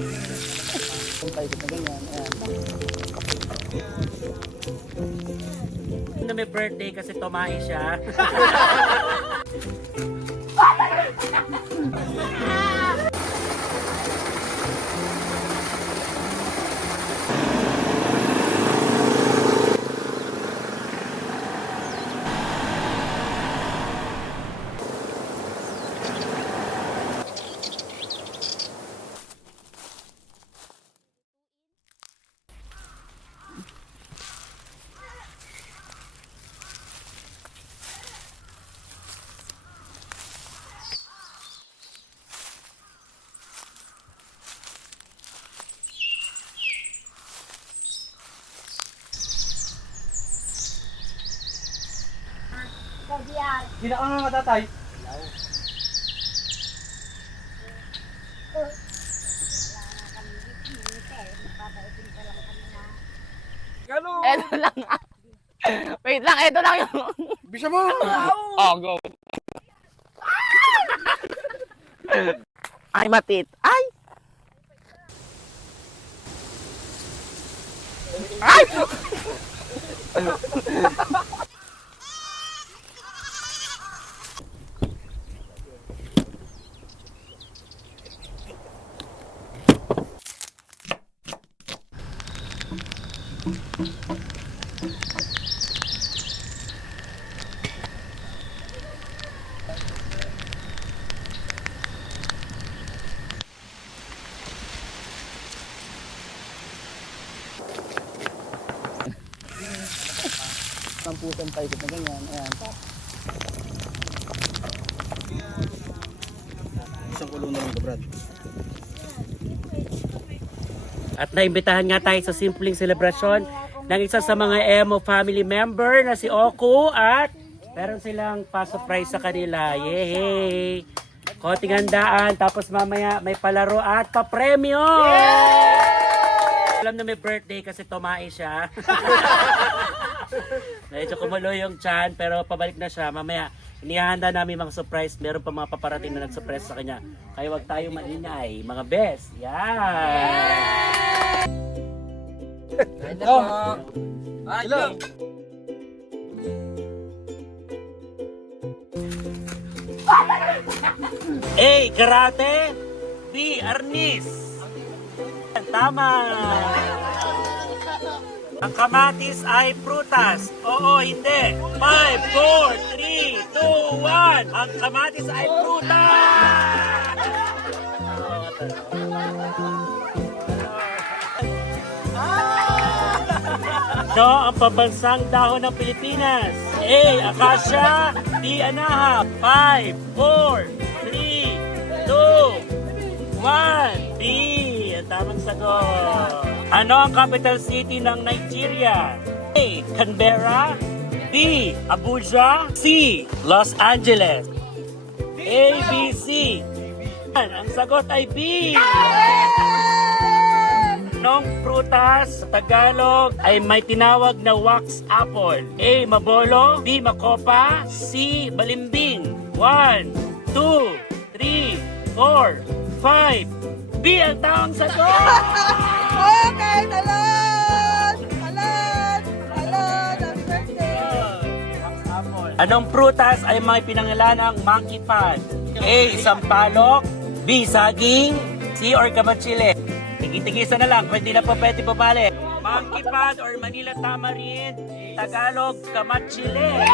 Ayan. na may birthday kasi tumae siya. Ginaon nga matatay. Gano? Eto lang. Wait lang, eto lang yung... Bisa mo! Oh, go. Ay, matit. Ay! Ay! Samputan tayo na ganyan, ayan. Isang kulong na lang Brad. At naimbitahan nga tayo sa simpleng selebrasyon ng isa sa mga Emo family member na si Oku at meron silang pa-surprise sa kanila. Yay! Konting handaan, tapos mamaya may palaro at pa-premyo! Alam na may birthday kasi tumae siya. Medyo kumulo yung chan pero pabalik na siya. Mamaya, inihahanda namin mga surprise. Meron pa mga paparating na nag-surprise sa kanya. Kaya wag tayo maingay. Mga best. Yan! Oh! Hello! A. Karate B. Arnis Tama Ang kamatis ay prutas Oo, hindi 5, 4, 3, 2, 1 Ang kamatis ay prutas No, ang pambansang dahon ng Pilipinas. A. Acacia. B. Anaha. 5, 4, 3, 2, 1. B. Ang tamang sagot. Ano ang capital city ng Nigeria? A. Canberra. B. Abuja. C. Los Angeles. A, B, C. Ang sagot ay B. Nung prutas sa Tagalog ay may tinawag na wax apple. A. Mabolo. B. Makopa. C. Balimbing. 1, 2, 3, 4, 5. B. Ang tawang sagot! Okay, talon! Talon! Talon! Happy birthday! Anong prutas ay may pinangalanang monkey pan? A. Sampalok. B. Saging. C. Or kamachile. Tigit-tigisa na lang, pwede na po pwede pumali. Monkey pan or Manila tamarind. Tagalog, kamachile.